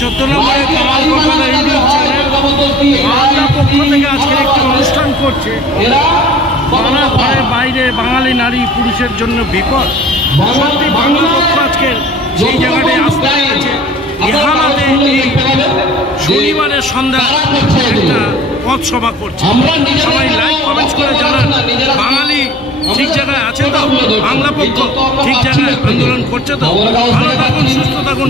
14 নম্বরের Kamal Kolkata YouTube channel Bangla পক্ষ থেকে আজকে একটি অনুষ্ঠান করছে। বাংলা ঘরের বাইরে বাঙালি নারী পুরুষের জন্য বিপদ। সত্যি বাংলা পক্ষ আজকের সেই জায়গাটায় আসতে পেরেছে। এহালাতে শনিবারের সন্ধ্যা একটা পথসভা করছে। সবাই লাইক কমেন্টস করে জানান বাঙালি ঠিক জায়গায় আছে তো, বাংলা পক্ষ ঠিক জায়গায় আন্দোলন করছে তো। ভালো থাকুন, সুস্থ থাকুন।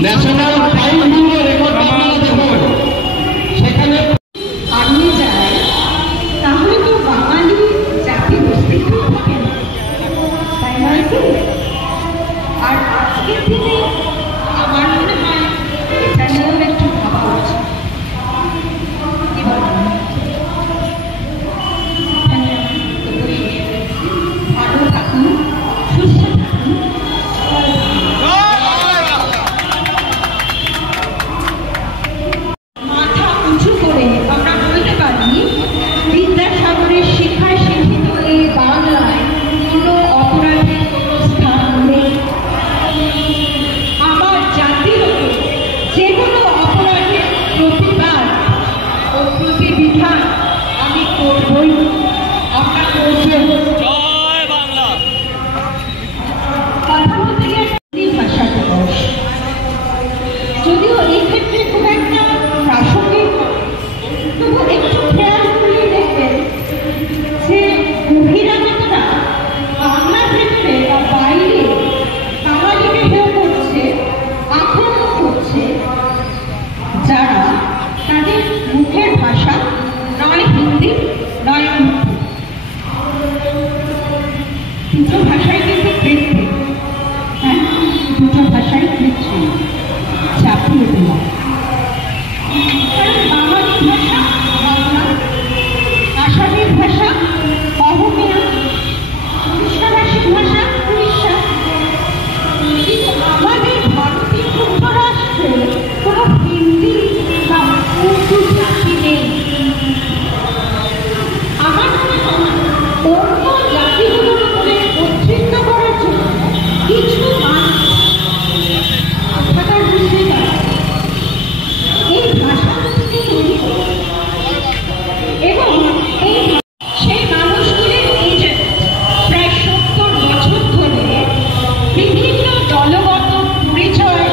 আর আজকের দিনে আমার মনে হয় এটা নিয়েও একটু ভাবা উচিত। ভালো থাকুন, সুস্থ থাকুন। মাথা উঁচু করে আমরা বলতে পারি বিদ্যাসাগরের শিক্ষায় শিক্ষিত এই বাংলায় কোনো অপরাধের কোনো স্থান নেই। আমার জাতির যে কোনো অপরাধের প্রতিবাদ ও প্রতিবিধান আমি করবই, আমরা করব। জয় বাংলা। কথা বলতে গেলে ভাষা দিবস, যদিও এই ক্ষেত্রে খুব একটা প্রাসঙ্গিক তবু একটু খেয়াল করলে দেখবেন যে বহিরাগতরা বাংলার ভেতরে বা বাইরে বাঙালিকে হেয় করছে, আক্রমণ করছে, যারা তাদের মুখের ভাষা নয় হিন্দি নয় উর্দু, দুটো ভাষায় কিন্তু কৃত্রিম। হ্যাঁ, দুটো ভাষায় কৃত্রিম চাপিয়ে দেওয়া। কারণ বাঙালি ভাষা বাংলা, আসামের ভাষা অহমিয়া, উড়িষ্যাভাষীর ভাষা উড়িষ্যা। কিন্তু আমাদের ভারতীয় যুক্তরাষ্ট্রে কোনো হিন্দি বা উর্দু জাতি নেই। আমার মনে হয় অন্য জাতিগুলোর উপরে কর্তৃত্ব করার জন্য কিছু মানুষ থাকার বুঝতে পারে এই ভাষা থেকে তৈরি এবং এই সেই মানুষগুলির এই যে প্রায় 70 বছর ধরে বিভিন্ন দলগত পরিচয়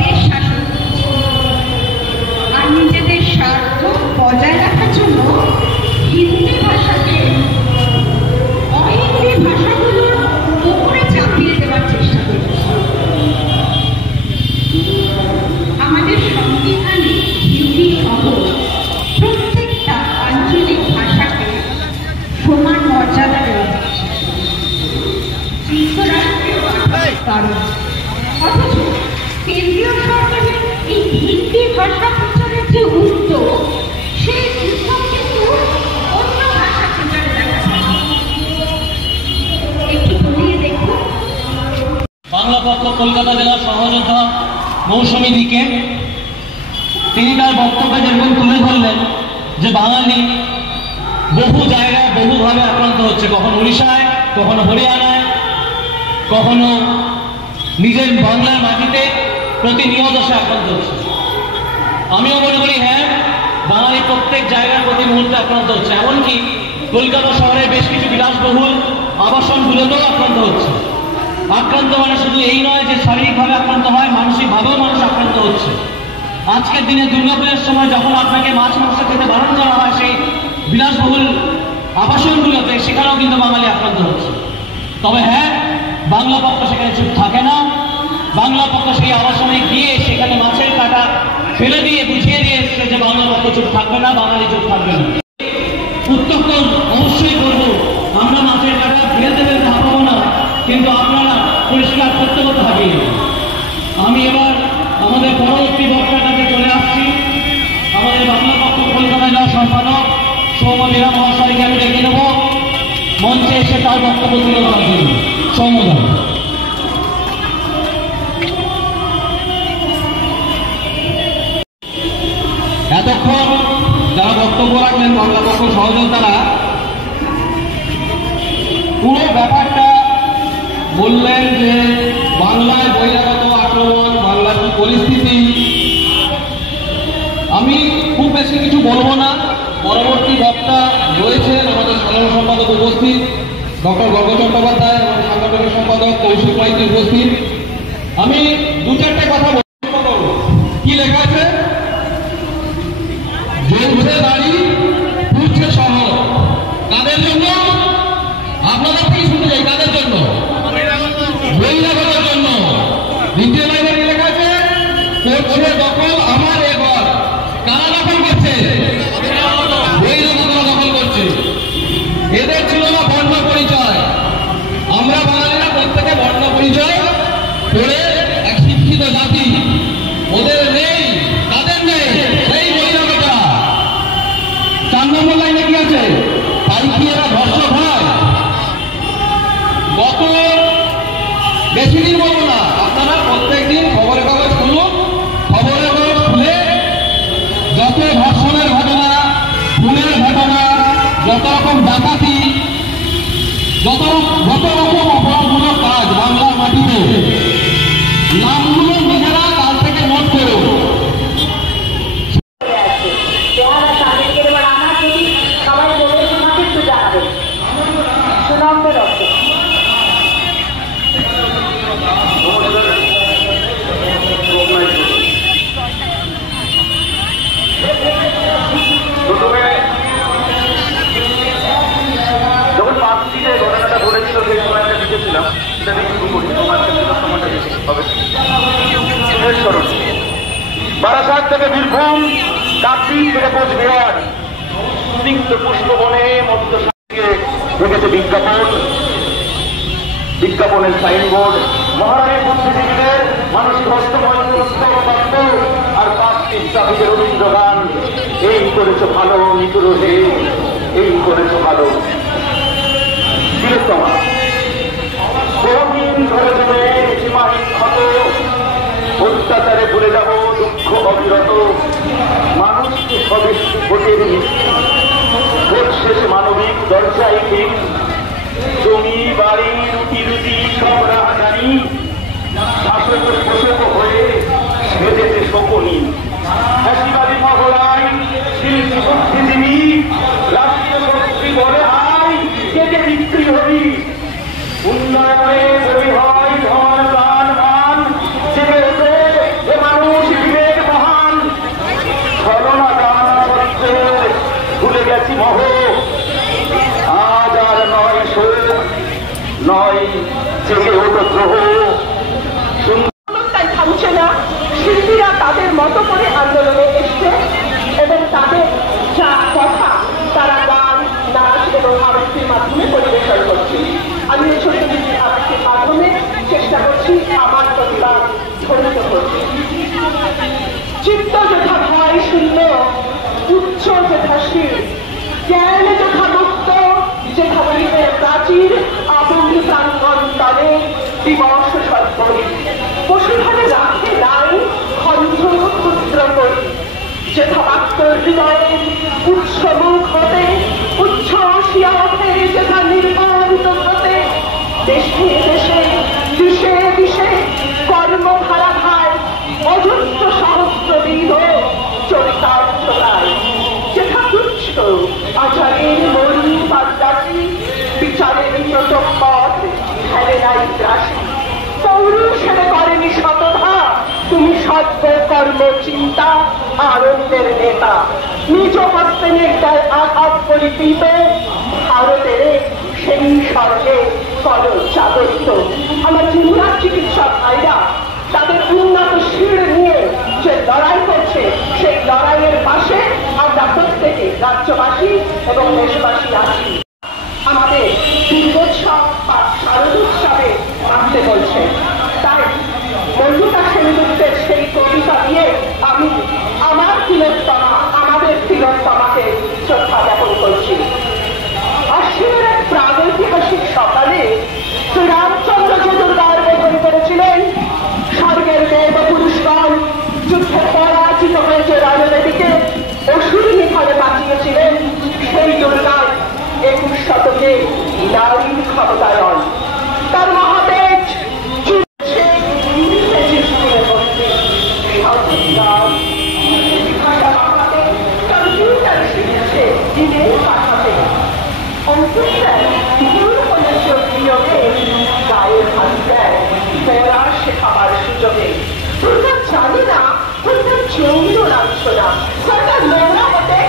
দেশ শাসন করছে আর নিজেদের স্বার্থ বজায় রাখার জন্য হিন্দি ভাষাকে অহিন্দি ভাষাগুলোর উপরে চাপিয়ে দেওয়ার চেষ্টা করছে। আমাদের সংবিধানে হিন্দি সহ প্রত্যেকটা আঞ্চলিক ভাষাকে সমান মর্যাদা দেওয়া হচ্ছে। যুক্তরাষ্ট্রের কারণ অথচ কেন্দ্রীয় সরকারের এই হিন্দি ভাষা প্রচারের যে উদ্যোগ, সেই উদ্যোগ কিন্তু অন্য ভাষা প্রচারে দেখা যায়। একটু বলিয়ে দেখুন। বাংলা পক্ষ কলকাতা জেলার সহযোদ্ধা মৌসুমী দিকে তিনি তার বক্তব্যে যেরকম তুলে ধরলেন যে বাঙালি বহু জায়গায় বহুভাবে আক্রান্ত হচ্ছে, কখনো উড়িষ্যায়, কখনো হরিয়ানায়, কখনো নিজের বাংলার মাটিতে প্রতিনিয়ত সে আক্রান্ত হচ্ছে। আমিও মনে করি হ্যাঁ, বাঙালি প্রত্যেক জায়গায় প্রতি মুহূর্তে আক্রান্ত হচ্ছে। এমনকি কলকাতা শহরে বেশ কিছু বিলাসবহুল আবাসনগুলোতেও আক্রান্ত হচ্ছে। আক্রান্ত মানে শুধু এই নয় যে শারীরিকভাবে আক্রান্ত হয়, মানসিকভাবেও মানুষ আক্রান্ত হচ্ছে। আজকের দিনে দুর্গাপূজার সময় যখন আপনাকে মাছ মাংস খেতে বারণ করা হয় সেই বিলাসবহুল আবাসনগুলোতে, সেখানেও কিন্তু বাঙালি আক্রান্ত হচ্ছে। তবে হ্যাঁ, বাংলা পক্ষ সেখানে চুপ থাকে না। বাংলা পক্ষ সেই আবাসনে গিয়ে সেখানে মাছের কাঁটা ফেলে দিয়ে বুঝিয়ে দিয়ে এসছে যে বাংলা পক্ষ চুপ থাকবে না, বাঙালি চুপ থাকবে না। উত্তপ্ত অবশ্যই করবো, আমরা মাছের কাঁটা ফেলতে ফেলতে হাঁপাবো না, কিন্তু আপনারা পরিষ্কার করতে করতে হাঁপিয়ে যাবেন। আমি এবার আমাদের পরবর্তী বক্তার কাছে চলে আসছি। আমাদের বাংলা পক্ষ কলকাতা জেলা সম্পাদক সৌম্যদা মহাশয়কে আমি ডেকে নেব মঞ্চে এসে তার বক্তব্য তুলে ধরার জন্য। সৌম্যদা। এতক্ষণ যারা বক্তব্য রাখলেন বাংলা পক্ষ সহযোদ্ধারা পুরো ব্যাপারটা বললেন যে বাংলায় বহিরাগত আক্রমণ, বাংলার কি পরিস্থিতি, বলবো না। পরবর্তী বক্তা রয়েছেন আমাদের সাধারণ সম্পাদক উপস্থিত, ডক্টর গর্গ চট্টোপাধ্যায় এবং সাংগঠনিক সম্পাদক কৌশিক মাইতি উপস্থিত। আমি দু চারটে কথা বলবো। কি লেখা আছে? জ্বলছে বাড়ি, পুড়ছে শহর। কাদের জন্য? আপনাদের থেকে শুনতে চাই, কাদের জন্য? বহিরাগতের জন্য। দ্বিতীয় লাইনে কি লেখা আছে? করছে দখল আমার এ ঘর। কারা দখল করছে? বহিরাগতরা দখল করছে। এদের ছিল না বর্ণ পরিচয়। আমরা বাঙালিরা প্রত্যেকে বর্ণ পরিচয় করে এক শিক্ষিত জাতি। ওদের নেই, তাদের নেই, সেই বহিরাগতরা। 4 নম্বর লাইনে কি আছে? তাই কি এরা ধর্ষক হয়? গত বেশি দিন বলবো না, আপনারা প্রত্যেকদিন খবরের কাগজ খুলুন। খবরের কাগজ খুলে যত ধর্ষণের ঘটনা, খুনের ঘটনা, যত রকম ডাকাতি, যত রকম অপরাধমূলক কাজ বাংলার মাটিতে, নামগুলো নিজেরা কাল থেকে নোট করুন। যখন পাঁচটি যে ঘটনাটা বলেছিল সেই সময়টা লিখেছিলাম, সেটা নিয়ে শুরু করি। তোমার সময়টা বেশি হবে। বারাসাত থেকে বীরভূম, কাকদ্বীপ থেকে কোচবিহার, স্নিগ্ধ পুষ্পবনে মধ্য রেখেছে বিজ্ঞাপনের সাইনবোর্ড। মহারানীর বুদ্ধিজীবীদের মানসিক হস্তমস্ত আর কাকদ্বীপ ট্রাফিকের রবীন্দ্র গান। এই করেছো ভালো নিতুর হে, এই করেছো ভালো। বীরত্তমা বহুদিন ধরে ধরে সীমাহীন ক্ষত, অত্যাচারে ভুলে যাব দুঃখ অবিরত। মানুষকে স্বদেশী ভোটের মিছিল, ভোট শেষ মানবিক দরজায় ঠিক। জমি বাড়ি রুটি রুটি সব রাহাজানি, শাসকের পোষক হয়ে বেঁধেছে শকুনি। ফ্যাসিবাদী মহলায় শিল্পী বুদ্ধিজীবী, রাষ্ট্রীয় শক্তি বলে হাই কেটে বিক্রি হবি। উন্নয়নে বলি হয় ধন প্রাণ মান, জেগে ওঠে এ মানুষ বিবেক মহান। ছলনা জানা সত্ত্বের ভুলে গেছি মোহ, আজ আর নয় শোক, নয় জেগে ওঠো দ্রোহ। তাই থামছে না, শিল্পীরা তাদের মতো করে আন্দোলনে এসছে এবং তাদের যা কথা তারা গান, নাচ এবং আবৃত্তির মাধ্যমে পরিবেশন করছে। আমি এই ছোট্ট আবৃত্তির মাধ্যমে চেষ্টা করছি আমার প্রতিবাদ ধ্বনিত করতে। চিত্ত যথা ভয় শূন্য, উচ্চ যথা শির, জ্ঞান যথা মুক্ত, যেথা বলিবে প্রাচীর, আবন্ধ প্রাঙ্গণ তলে দিবস সর্বরি। পশুভাবে রাখে নাই খন্ড ক্ষুদ্র করি, যেথা বাক্য হৃদয়ে উৎস মুখ হতে উচ্ছ্বসিয়া ওঠে, যেথা নির্বাণিত হতে। দেশে দেশে দিশে দিশে কর্মধারা ভাই, অজস্র সহস্রবিধ চরিতার্থকায়। যেথা তুচ্ছ আচারের মরু বাদ্যাসী, বিচারের চটক পথ ফেলে নাই গ্রাসী। পৌরুষের করেনি শতধা, তুমি সদ্য কর্ম চিন্তা আনন্দের নেতা। নিজ হস্তে নির্দয় আঘাত পরিপীত, ভারতের সেই স্বর্গে কর জাগরিত। আমার জুনিয়র চিকিৎসক ভাইরা তাদের উন্নত শির নিয়ে যে লড়াই করছে, সেই লড়াইয়ের পাশে আমরা প্রত্যেকে রাজ্যবাসী এবং দেশবাসী আছি। আমাদের দুর্গোৎসব বা শারদোৎসবে মানতে বলছে, তাই মল্লিকা সেনগুপ্তের সেই কবিতা দিয়ে আমি আমার তিলোত্তমা, আমাদের তিলোত্তমাকে শ্রদ্ধা জ্ঞাপন করছি। আশ্বিনের এক প্রাগৈতিহাসিক সকালে শ্রীরামচন্দ্র যে দুর্গার বোধন করেছিলেন, স্বর্গের দেব পুরুষগণ যুদ্ধে পরাজিত হয়েছে রাজদেবীকে অসুর নিধনে বাঁচিয়েছিলেন, সেই দুর্গার 21 শতকে নারীর ক্ষমতায়ন। তার মহাদেশ স্কুলের মধ্যে গায়ের হাত দেয় পড়া শেখাবার সুযোগে। দুর্গা জানি না কোনটা চৌর রাখছ না, কোনটা নোংরা হতে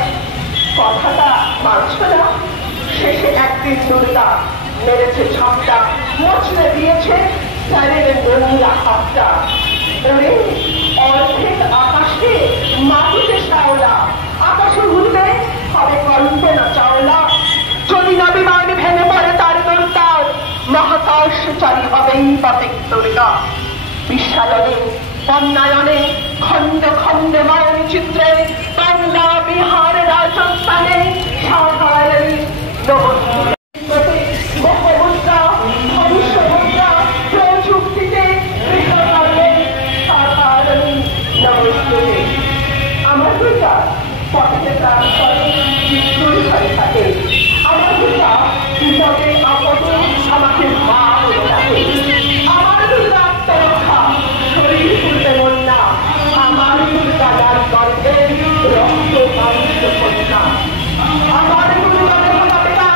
কথাটা মানছ না। শেষে একদিন দুর্গা মেরেছে ঝাপটা, মোচড়ে দিয়েছে স্যারের নোংরা হাতটা। ওরে অর্ধেক আকাশে মাটিতে শ্যাওলা, আকাশে উঠবে হবে কল্পনা চাওলা। যদি না বিমান ভেঙে পড়ে তার দরকার, মহাকাশচারী হবেই পথে দুর্গা। বিশ্বায়নে বন্যায়নে খণ্ড খণ্ডে মানচিত্রে বাংলা বিহার রাজস্থানে সাধারণ বহুমুদ্রা ভবিষ্যমুদ্রা প্রযুক্তিতে সাধারণ নমস্তে। আমার দুর্গা পথে প্রাণ করে মৃত্যুর ঘরে থাকে। আমার দুর্গা বিপদে আপদে আমাকে মা বলে ডাকে। আমার দুর্গা আত্মরক্ষা, শরীর তুলতে বন্যা। আমার দুর্গা যার গর্বে রক্ত মাংস কন্যা। আমার দুর্গা দেবতা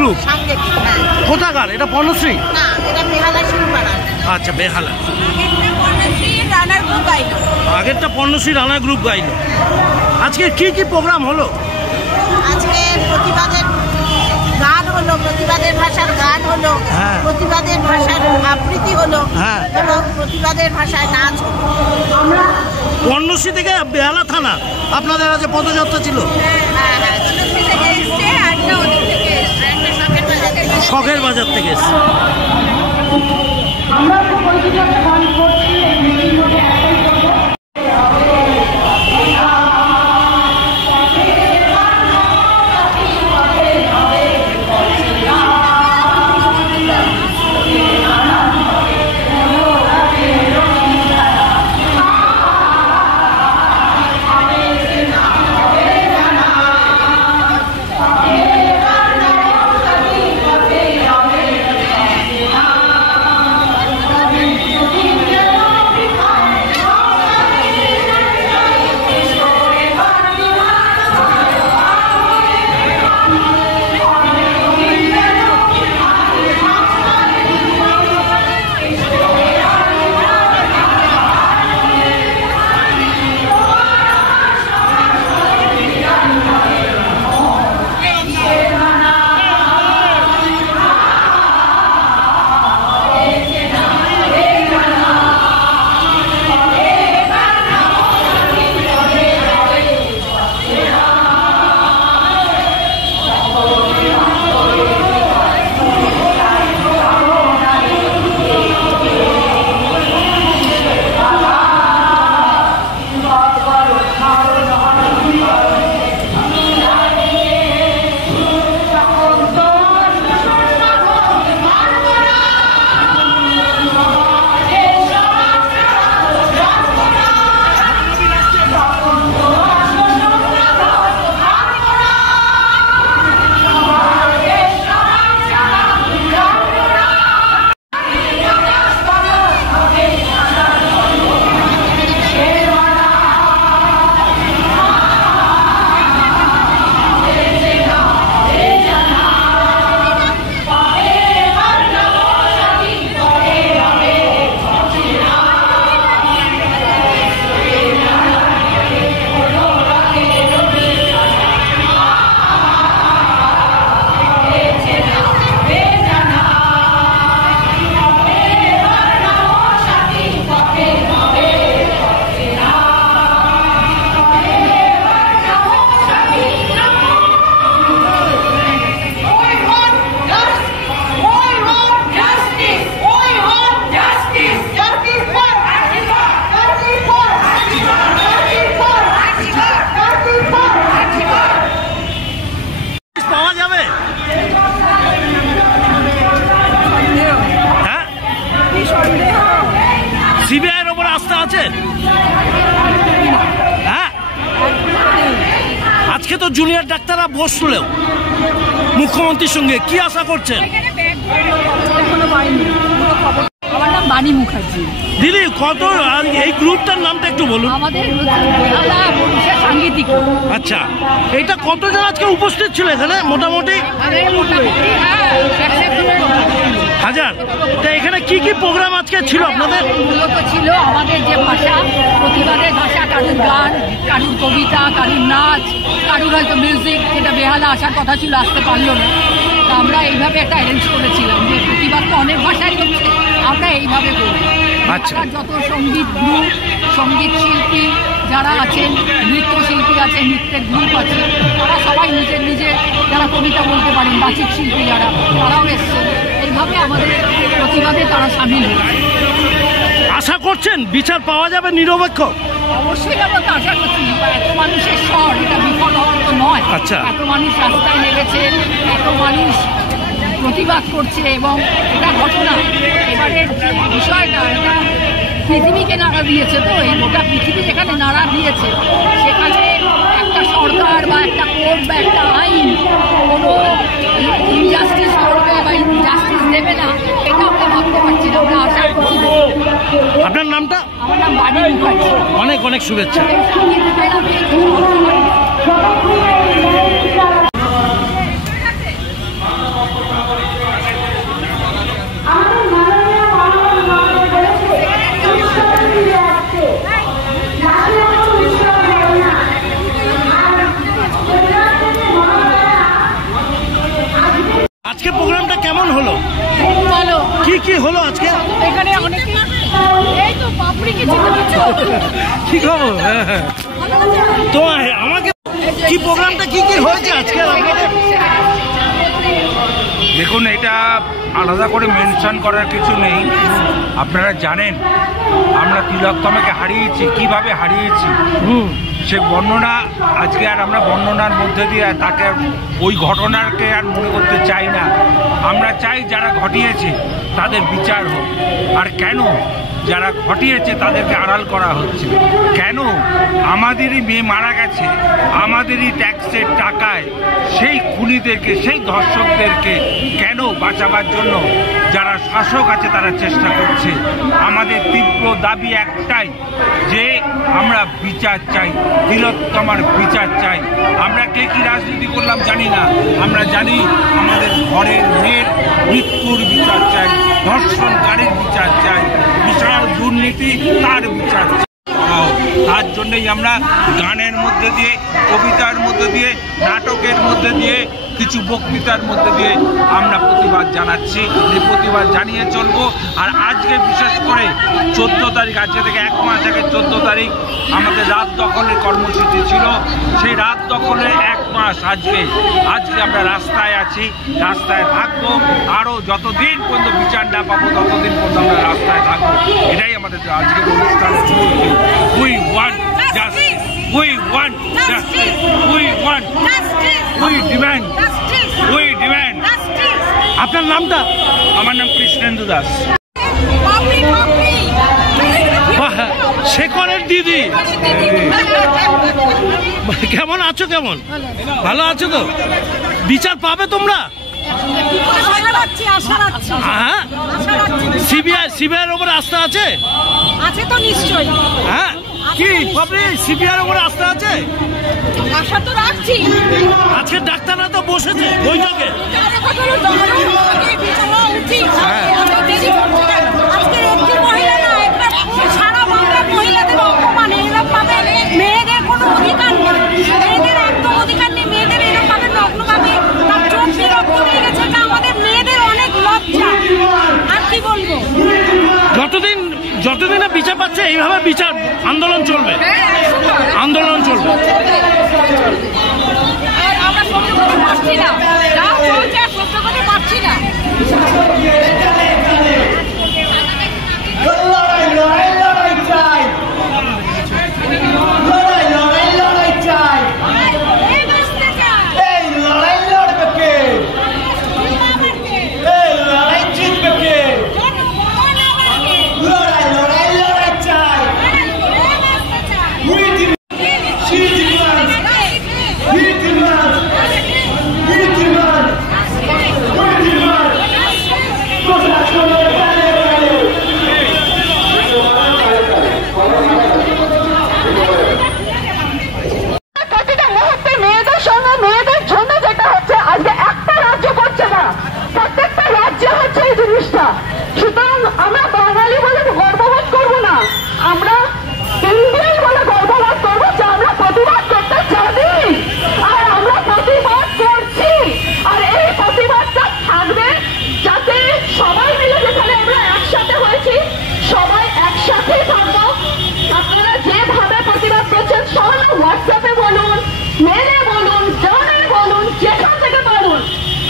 গ্রুপ সাংগীতিক, হ্যাঁ। কোথাকার? এটা পর্ণশ্রী? না, এটা বেহালা শিল্পাড়া। আচ্ছা, বেহালা। পর্ণশ্রী রানার গ্রুপ গাইলো। আগেরটা পর্ণশ্রী রানা গ্রুপ গাইলো। আজকে কি কি প্রোগ্রাম হলো? আজকে প্রতিবাদের গান হলো, প্রতিবাদের ভাষার গান হলো, হ্যাঁ। প্রতিবাদের ভাষার আবৃত্তি হলো, হ্যাঁ। এবং প্রতিবাদের ভাষায় নাচ হলো। পর্ণশ্রী থেকে বেহালা থানা আপনাদের আজ পদযাত্রা ছিল? শখের বাজার থেকে এসছে। সিবিআইয়ের ওপর আস্থা আছে? হ্যাঁ, আজকে তো জুনিয়র ডাক্তাররা বসলেও মুখ্যমন্ত্রীর সঙ্গে কি আশা করছেন? আমার নাম বাণী মুখার্জি। দিদি, কত এই গ্রুপটার নামটা একটু বলুন। আমাদের সাংগীতিক। আচ্ছা, এটা কতজন আজকে উপস্থিত ছিল এখানে? মোটামুটি 1000। তা এখানে কি কি প্রোগ্রাম আজকে ছিল আপনাদের? মূলত ছিল আমাদের যে ভাষা, প্রতিবাদের ভাষা, কারুর গান, কারুর কবিতা, কারুর নাচ, কারুর হয়তো মিউজিক, যেটা বেহালা আসার কথা ছিল, আসতে পারলো না। তা আমরা এইভাবে একটা অ্যারেঞ্জ করেছিলাম যে প্রতিবাদ তো অনেক ভাষায় হচ্ছে, আমরা এইভাবে করি। আচ্ছা, যত সঙ্গীত গ্রুপ, সঙ্গীত শিল্পী যারা আছেন, নৃত্যশিল্পী আছে, নৃত্যের গ্রুপ আছে, তারা সবাই নিজের নিজের, যারা কবিতা বলতে পারেন, বাচিক শিল্পী যারা, তারাও এসছেন। এইভাবে আমাদের প্রতিবাদে তারা সামিল হয়েছে। আশা করছেন বিচার পাওয়া যাবে নিরপেক্ষ? অবশ্যই আমরা তো আশা করছি। এত মানুষের স্বর, এটা বিফল হওয়ার তো নয়। আচ্ছা, এত মানুষ রাস্তায় নেমেছে, এত মানুষ প্রতিবাদ করছে, এবং এটা ঘটনা। এবারে বিষয়টা এটা পৃথিবীকে নাড়া দিয়েছে। তো এই গোটা পৃথিবী যেখানে নাড়া দিয়েছে, সেখানে একটা সরকার বা একটা কোর্ট বা একটা আইন কোনো ইনজাস্টিস করবে বা ইনজাস্টিস দেবে না, এটা আমরা ভাবতে পারছি না। আমরা আশা করছি। আপনার নামটা? আমার নাম বাণী মুখার্জি। অনেক অনেক শুভেচ্ছা। তো আমাকে কি প্রোগ্রামটা কি হয়েছে আজকে আপনাদের? দেখুন, এটা আলাদা করে মেনশন করার কিছু নেই। আপনারা জানেন আমরা তিলোত্তমাকে হারিয়েছি, কিভাবে হারিয়েছি সে বর্ণনা আজকে আর আমরা বর্ণনার মধ্যে দিয়ে তাকে ওই ঘটনাকে আর মনে করতে চাই না। আমরা চাই যারা ঘটিয়েছে তাদের বিচার হোক। আর কেন যারা ঘটিয়েছে তাদেরকে আড়াল করা হচ্ছে? কেন আমাদেরই মেয়ে মারা গেছে, আমাদেরই ট্যাক্সের টাকায় সেই খুনিদেরকে, সেই ধর্ষকদেরকে কেন বাঁচাবার জন্য যারা শাসক আছে তারা চেষ্টা করছে? আমাদের তীব্র দাবি একটাই যে আমরা বিচার চাই, তিলোত্তমার বিচার চাই। আমরা কে কি রাজনীতি করলাম জানি না, আমরা জানি আমাদের ঘরের মেয়ের মৃত্যুর বিচার চাই, ধর্ষণকারীর বিচার চাই, বিশাল দুর্নীতি তার বিচার চাই। তার জন্যই আমরা গানের মধ্যে দিয়ে, কবিতার মধ্যে দিয়ে, নাটকের মধ্যে দিয়ে, কিছু বক্তৃতার মধ্যে দিয়ে আমরা প্রতিবাদ জানাচ্ছি। এই প্রতিবাদ জানিয়ে চলবো। আর আজকে বিশেষ করে 14 তারিখ, আজকে থেকে 1 মাস আগে 14 তারিখ আমাদের রাত দখলের কর্মসূচি ছিল। সেই রাত দখলের 1 মাস আজকে আমরা রাস্তায় আছি, রাস্তায় থাকবো। আরও যতদিন পর্যন্ত বিচার না পাবো ততদিন পর্যন্ত আমরা রাস্তায় থাকবো। এটাই আমাদের আজকের অনুষ্ঠানের মূল। We want justice. We want justice. We want justice. We demand. Justice. We demand. Justice. আপনার নামটা? আমার নাম কৃষ্ণেন্দু দাস। শেখরের দিদি, কেমন আছো? কেমন ভালো আছো তো? বিচার পাবে তোমরা? হ্যাঁ, সিবিআইয়ের উপরে আস্থা আছে? আছে তো নিশ্চয়ই। হ্যাঁ, কি সিবিআইয়ের উপরে আস্থা আছে? আশা তো রাখছি। আজকে ডাক্তাররা তো বসেছে বৈঠকে। মেয়েদের কোনো অধিকার নেই, মেয়েদের একদম অধিকার নেই, মেয়েদের এরকম ভাবে নগ্নভাবে রক্ত হয়ে গেছে। এটা আমাদের মেয়েদের অনেক লজ্জা। আর কি বলবো, যতদিন না বিচার পাচ্ছে এইভাবে বিচার আন্দোলন চলবে, আন্দোলন চলবে। আর আমরা সহ্য করতে পারছি না, যা চলছে আর সহ্য করতে পারছি না। সুতরাং আমরা বাঙালি বলে গর্ববোধ করবো না, আমরা ইন্ডিয়ান বলে গর্ববোধ করবো যে আমরা প্রতিবাদ করতে জানি আর আমরা প্রতিবাদ করছি। আর এই প্রতিবাদটা থাকবে যাতে সবাই মিলে, যেখানে আমরা একসাথে হয়েছি সবাই একসাথেই থাকবো। আপনারা যেভাবে প্রতিবাদ করছেন সবাই হোয়াটসঅ্যাপে বলুন, মেলে বলুন, জানে বলুন, যেখান থেকে বলুন।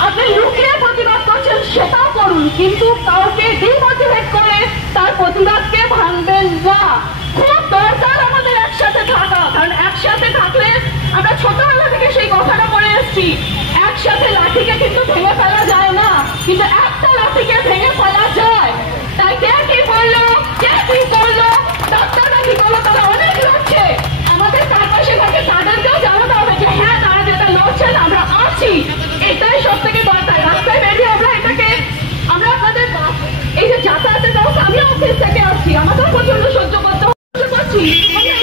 আপনি লুকিয়ে প্রতিবাদ করছেন সেটাও করুন, কিন্তু কাউকে ডিমোটিভেট করে তার প্রতিবাদকে ভাঙবেন না। খুব দরকার আমাদের একসাথে থাকা, কারণ একসাথে থাকলে আমরা ছোটবেলা থেকে সেই কথাটা বলে এসেছি, একসাথে লাঠিকে কিন্তু ভেঙে ফেলা যায় না, কিন্তু একটা লাঠিকে ভেঙে ফেলা যায়। তাই কে কি বললো, কে কি করলো, ডাক্তাররা কি করলো, তারা অনেক লড়ছে। আমাদের তার পাশে থাকে, তাদেরকেও জানাতে হবে যে হ্যাঁ তারা যেটা লড়ছেন আমরা আছি। এটাই সব থেকে দরকার। রাস্তায় বেরিয়ে আমরা আপনাদের এই যে যাতায়াতের ব্যবস্থা, আমি অফিস থেকে আসছি, আমাদের প্রচন্ড সহ্য করতে পারছি,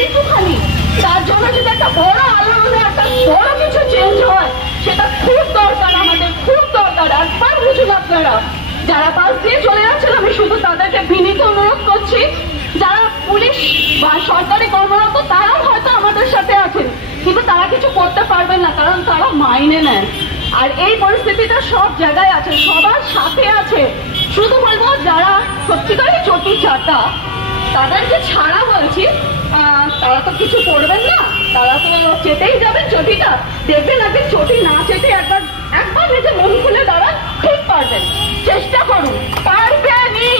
একটুখানি তার জন্য যদি একটা বড় আলোড়নে একটা বড় কিছু চেঞ্জ হয় সেটা খুব দরকার, আমাদের খুব দরকার। একবার বুঝুন আপনারা, যারা পাশ দিয়ে চলে যাচ্ছেন আমি শুধু তাদেরকে বিনীত অনুরোধ করছি, যারা পুলিশ বা সরকারি কর্মরত তারাও হয়তো আমাদের সাথে আছেন, কিন্তু তারা কিছু করতে পারবেন না, কারণ তারা মাইনে নেন। আর এই পরিস্থিতিটা সব জায়গায় আছে, সবার সাথে আছে। শুধু বলবো যারা সত্যিকারই চটি চাটা তাদেরকে ছাড়া বলছি, তারা তো কিছু করবেন না, তারা তো চেতেই যাবেন চটিটা। দেখবেন একদিন চটি না চেতে একবার নিজে মন খুলে দাঁড়ান, ঠিক পারবেন। চেষ্টা করুন, পারবেনই।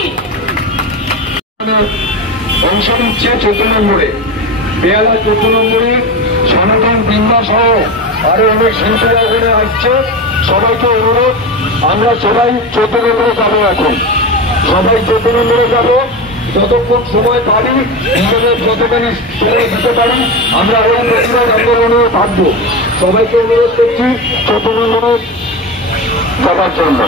অংশ নিচ্ছে 14 নম্বরে, বেহালা 14 নম্বরে সনাতন বৃন্দা সহ আরো অনেক শিল্পীরা এখানে আসছে। সবাইকে অনুরোধ, আমরা সবাই 14 নম্বরে যাবো। এখন সবাই 14 নম্বরে যাবো। যতক্ষণ সময় পারি নিজেদের যতখানি সময় দিতে পারি আমরা এই প্রতিবাদ আন্দোলনে থাকবো। সবাইকে অনুরোধ করছি 14 নম্বরে যাবার জন্য।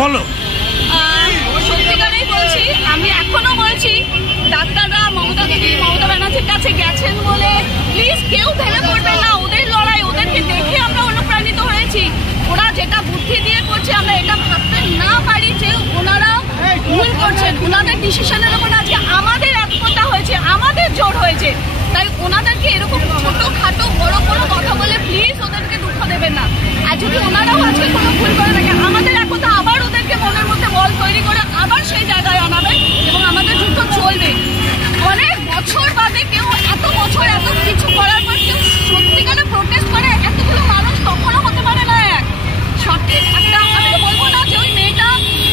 বলো। সত্যিকারেই বলছি, আমি এখনো বলছি, ডাক্তাররা মমতা ব্যানার্জির কাছে গেছেন বলে প্লিজ কেউ ভেবে পড়বেন না। ওদের লড়াই, ওদেরকে দেখে আমরা অনুপ্রাণিত হয়েছি। ওরা যেটা বুদ্ধি দিয়ে করছে আমরা এটা ভাবতে না পারি যে ওনারা ভুল করছেন। ওনাদের ডিসিশনের উপর আজকে আমাদের এতটা হয়েছে, আমাদের জোর হয়েছে। তাই ওনাদেরকে এরকম ছোটখাটো বড় বড় কথা বলে প্লিজ ওদেরকে দুঃখ দেবেন না। আর যদি ওনারাও আজকে কোনো ভুল করে থাকে আমাদের একতা আবার ওদেরকে মনের মধ্যে বল তৈরি করে আবার সেই জায়গায় আনাবে এবং আমাদের যুদ্ধ চলবে। অনেক বছর বাদে কেউ এত বছর এত কিছু করার পর কেউ সত্যিকারে প্রোটেস্ট করে, এতগুলো মানুষ কখনো হতে পারে না এক সঠিক একটা। আমি তো বলবো না যে ওই মেয়েটা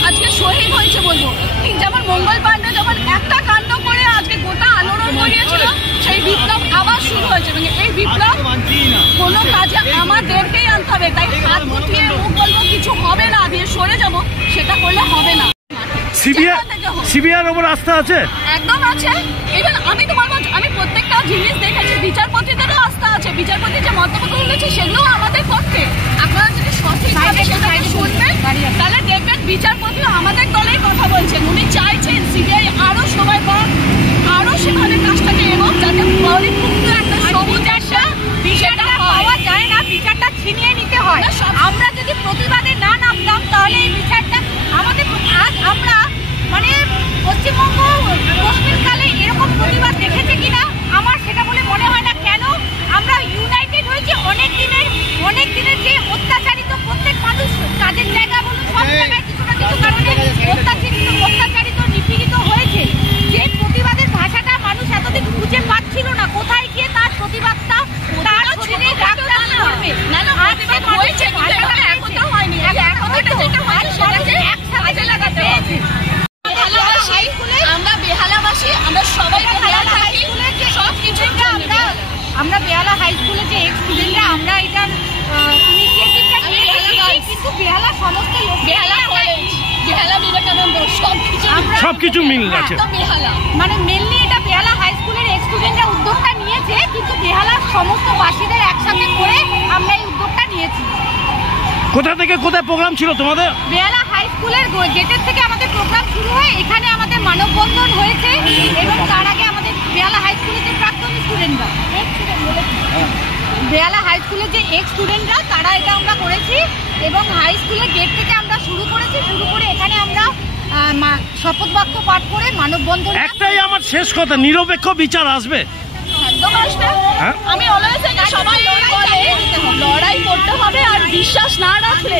আজকে শহীদ হয়েছে বলবো, ঠিক যেমন মঙ্গল পাণ্ডে যখন একটা কাণ্ড করে আজকে গোটা আলোড়ন করিয়েছিল, সেই বিপ্লব আবার শুরু হয়েছে। মানে এই বিপ্লব কোনো কাজে আমাদেরকেই আনতে হবে। তাই হাত গুটিয়ে মুখ বলবো কিছু হবে না দিয়ে সরে যাব, সেটা করলে হবে না। সিবিআর ওপর আস্থা আছে? একদম আছে। ইভেন আমি তো বলবো, আমি প্রত্যেকটা জিনিস দেখেছি, বিচারপতিদেরও আস্থা আছে। বিচারপতি যে মন্তব্য তুলেছে সেগুলো আমাদের পক্ষে। আপনারা যদি সঠিকভাবে সেটাকে শুনবেন তাহলে দেখবেন বিচারপতিও আমাদের দলেই কথা বলছেন। উনি চাইছেন সিবিআই আরো সময় পাক, আরো সেখানে কাজটাকে এবং যাতে পরিপূর্ণ একটা সবুজ একটা বিচারটা পাওয়া যায় না, বিচারটা ছিনিয়ে নিতে হয়। আমরা যদি প্রতিবাদে না নামতাম তাহলে এই বিচারটা আমাদের আজ আমরা মানে পশ্চিমবঙ্গ মুশকিলকালে এরকম প্রতিবাদ দেখেছে কিনা আমার সেটা বলে মনে হয় না। কেন আমরা ইউনাইটেড হয়েছি অনেক দিনের যে অত্যাচারিত প্রত্যেক মানুষ কাজের জায়গা বলুন সব জায়গায় কিছু না কিছু কারণে অত্যাচারিত নিপীড়িত হয়েছে। যে প্রতিবাদের ভাষাটা মানুষ এতদিন খুঁজে পাচ্ছিল না, কোথায় গিয়ে তার প্রতিবাদটা তার শরীরে রাখতে হবে। হয়েছে একতা হয়নি, একতাটা যেটা হয়েছে সেটাকে একসাথে লাগাতে হবে। আমরা বেহালাবাসী, আমরা সবাই বেহালা হাই স্কুলের যে সব কিছু আমরা বেহালা হাই স্কুলের যে এক্স স্টুডেন্টরা আমরা এটার ইনিশিয়েটিভটা নিয়েছি, কিন্তু বেহালা সমস্ত লোক বেহালা বিবেকানন্দ সবকিছু মিল আছে। মানে মেনলি এটা বেহালা হাই স্কুলের এক্স স্টুডেন্টরা উদ্যোগটা নিয়েছে, কিন্তু বেহালার সমস্ত বাসীদের একসাথে করে আমরা এই উদ্যোগটা নিয়েছি। কোথা থেকে কোথায় প্রোগ্রাম ছিল তোমাদের? বেহালা হাই স্কুলের গেটের থেকে আমাদের প্রোগ্রাম শুরু হয়, এখানে আমাদের মানববন্ধন হয়েছে এবং তার আগে আমাদের বেহালা হাই স্কুলের যে প্রাক্তন স্টুডেন্টরা, বেহালা হাই স্কুলের যে এক্স স্টুডেন্টরা তারা এটা আমরা করেছি এবং হাই স্কুলের গেট থেকে আমরা শুরু করেছি। শুরু করে এখানে আমরা শপথ বাক্য পাঠ করে মানববন্ধন। একটাই আমার শেষ কথা, নিরপেক্ষ বিচার আসবে। একদম আসবে। আমি অলওয়েজ সবাই লড়াই করতে হবে আর বিশ্বাস না রাখলে,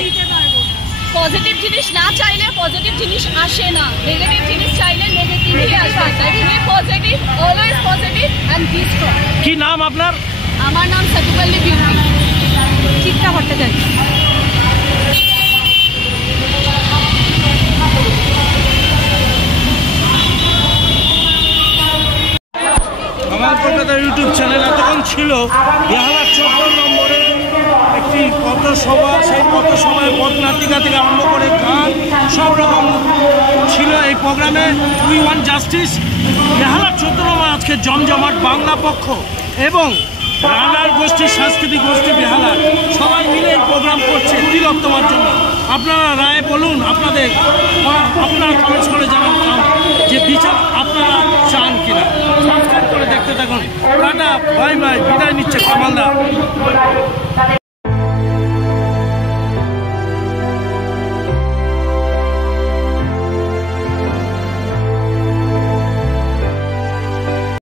পজিটিভ জিনিস না চাইলে পজিটিভ জিনিস আসে না, নেগেটিভ জিনিস চাইলে নেগেটিভই আসবে। তাই be positive, always positive and be strong. কি নাম আপনার? আমার নাম সাতুপল্লী বিউটি, চিত্রা ভট্টাচার্য। আমার কলকাতা ইউটিউব চ্যানেল এতক্ষণ ছিল বেহালা 14 নম্বরে একটি পথসভা। সেই পথসভায় পথনাটিকা থেকে আরম্ভ করে গান সব রকম ছিল এই প্রোগ্রামে। We want justice. Behala 14 number আজকে জমজমাট বাংলা পক্ষ এবং রানার গোষ্ঠী, সাংস্কৃতিক গোষ্ঠী বেহালার সবাই মিলে এই প্রোগ্রাম করছে তিলোত্তমার জন্য। আপনারা রায় বলুন, আপনারা কমেন্টস করে জানান যে বিচার আপনারা চান কিনা। সাবস্ক্রাইব করে দেখতে থাকুন। টাটা, বাই বাই, বিদায় নিচ্ছে কামালদা।